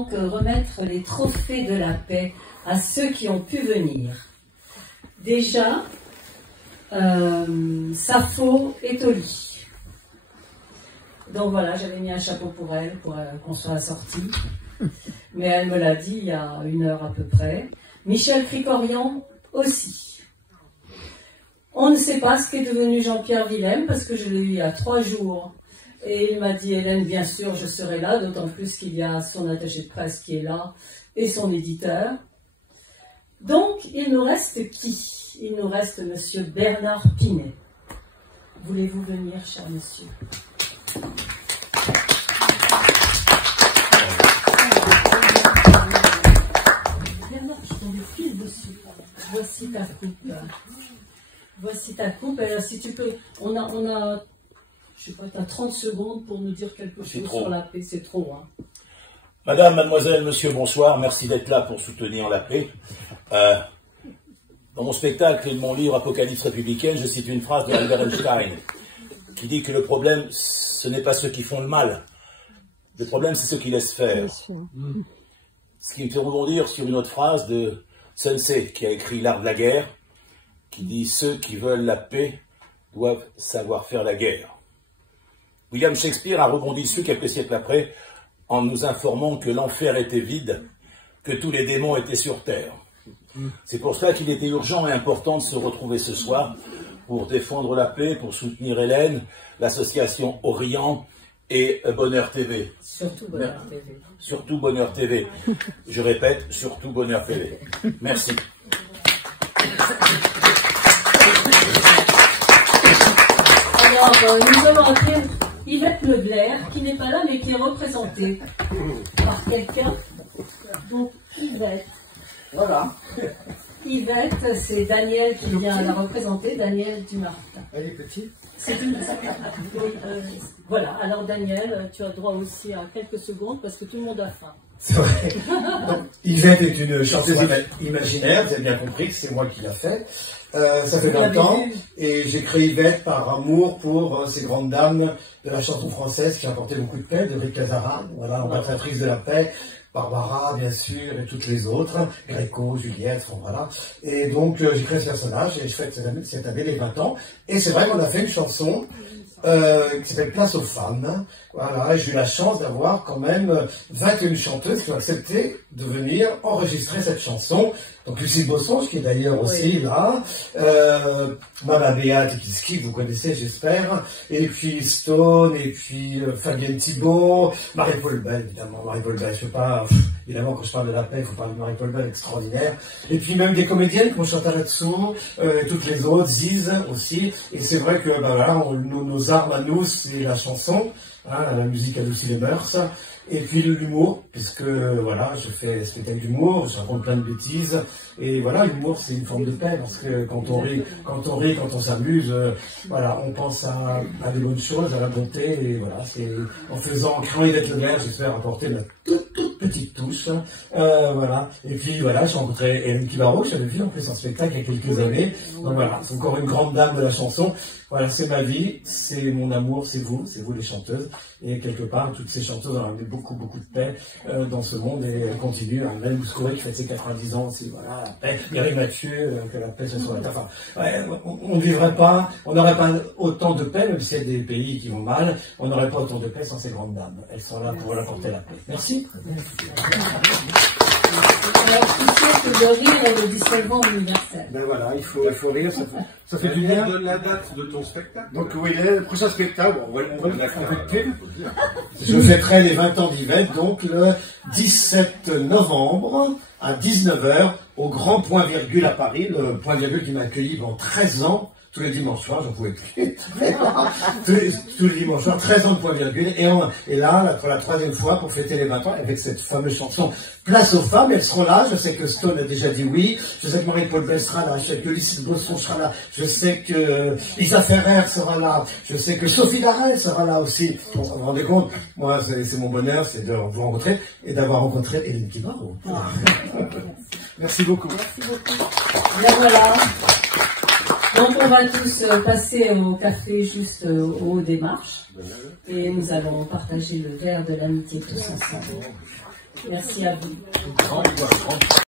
Donc, remettre les trophées de la paix à ceux qui ont pu venir. Déjà, Sappho est au lit. Donc voilà, j'avais mis un chapeau pour elle, pour qu'on soit assortis. Mais elle me l'a dit il y a 1 heure à peu près. Michel Krikorian aussi. On ne sait pas ce qu'est devenu Jean-Pierre Willem, parce que je l'ai eu il y a 3 jours. Et il m'a dit, Hélène, bien sûr, je serai là, d'autant plus qu'il y a son attaché de presse qui est là, et son éditeur. Donc, il nous reste qui? Il nous reste Monsieur Bernard Pinet. Voulez-vous venir, cher monsieur? Bernard, je tombe pile dessus. Voici ta coupe. Voici ta coupe. Alors, si tu peux, on a, je sais pas, tu as 30 secondes pour nous dire quelque chose sur la paix. C'est trop, hein. Madame, mademoiselle, monsieur, bonsoir. Merci d'être là pour soutenir la paix. Dans mon spectacle et de mon livre Apocalypse républicaine, je cite une phrase de Albert Einstein qui dit que le problème, ce n'est pas ceux qui font le mal. Le problème, c'est ceux qui laissent faire. Ce qui me fait rebondir sur une autre phrase de Sun Tzu, qui a écrit L'art de la guerre, qui dit « Ceux qui veulent la paix doivent savoir faire la guerre ». William Shakespeare a rebondi dessus quelques siècles après en nous informant que l'enfer était vide, que tous les démons étaient sur terre. C'est pour cela qu'il était urgent et important de se retrouver ce soir pour défendre la paix, pour soutenir Hélène, l'association Orient et Bonheur TV. Surtout Bonheur TV. Surtout Bonheur TV. Je répète, surtout Bonheur TV. Merci. Alors, nous allons appeler Yvette Leblair, qui n'est pas là, mais qui est représentée par quelqu'un. Donc, Yvette. Voilà. Yvette, c'est Daniel qui vient la représenter, Daniel Dumartin. Elle est petite. C'est une... voilà, alors Daniel, tu as droit aussi à quelques secondes parce que tout le monde a faim. C'est vrai. Donc, Yvette est une chanteuse imaginaire, vous avez bien compris que c'est moi qui l'a fait. Ça fait 20 ans et j'ai créé Yvette par amour pour ces grandes dames de la chanson française qui a apporté beaucoup de paix, de Rick Casara, voilà, l'ambassadrice de la paix, Barbara, bien sûr, et toutes les autres, Gréco, Juliette, voilà. Et donc, j'ai créé ce personnage et je fête cette année les 20 ans. Et c'est vrai qu'on a fait une chanson qui s'appelle Place aux femmes. Voilà, j'ai eu la chance d'avoir quand même 21 chanteuses qui ont accepté de venir enregistrer cette chanson. Donc Lucie Bossonge, qui est d'ailleurs aussi là, Mama Béat Kiski, vous connaissez j'espère, et puis Stone, et puis Fabienne Thibault, Marie-Paul Bell, évidemment, Marie-Paul Bell, je sais pas, évidemment quand je parle de la paix, il faut parler de Marie-Paul Bell, extraordinaire, et puis même des comédiennes comme Chantal là-dessous, toutes les autres, Ziz aussi, et c'est vrai que bah, voilà, nos armes à nous, c'est la chanson, hein, la musique adoucit les mœurs, et puis l'humour, puisque voilà, je fais spectacle d'humour, je raconte plein de bêtises, et voilà, l'humour c'est une forme de paix, parce que quand on rit, quand on s'amuse, voilà, on pense à des bonnes choses, à la bonté, et voilà, c'est en créant Yvette Leblair, j'espère apporter ma toute petite touche, voilà, et puis voilà, j'ai rencontré Hélène Kibarot, j'avais vu en plus en spectacle il y a quelques années, donc voilà, c'est encore une grande dame de la chanson. Voilà, c'est ma vie, c'est mon amour, c'est vous les chanteuses. Et quelque part, toutes ces chanteuses ont amené beaucoup de paix dans ce monde et elles continuent. Même Bouscouré qui fait ses 90 ans aussi, voilà, la paix. Mireille Mathieu, que la paix ce soit la terre. Enfin, ouais, on ne vivrait pas, on n'aurait pas autant de paix, même s'il y a des pays qui vont mal, on n'aurait pas autant de paix sans ces grandes dames. Elles sont là pour apporter la paix. Merci. Alors, tu sais que le rire est le dissolvant universel. Ben voilà, il faut rire, ça fait du bien. Donne la date de ton spectacle. Donc oui, le prochain spectacle, on va le pub. Je fêterai les 20 ans d'Yvette, donc le 17 novembre à 19h au Grand Point Virgule à Paris, le Point Virgule qui m'a accueilli pendant 13 ans. Tous les dimanches soirs, j'en pouvais plus. tous les dimanches soirs, 13 ans de Point Virgule. Et là, pour la 3e fois, pour fêter les 20 ans, avec cette fameuse chanson Place aux femmes, elles seront là. Je sais que Stone a déjà dit oui. Je sais que Marie-Paul Bell sera là. Je sais que Lucie Bosson sera là. Je sais que Lisa Ferrer sera là. Je sais que Sophie Darel sera là aussi. Vous vous rendez compte? Moi, c'est mon bonheur, c'est de vous rencontrer et d'avoir rencontré Hélène Kibarot. Merci beaucoup. Merci beaucoup. Bien voilà. Donc on va tous passer au café juste au haut des marches et nous allons partager le verre de l'amitié tous ensemble. Merci à vous.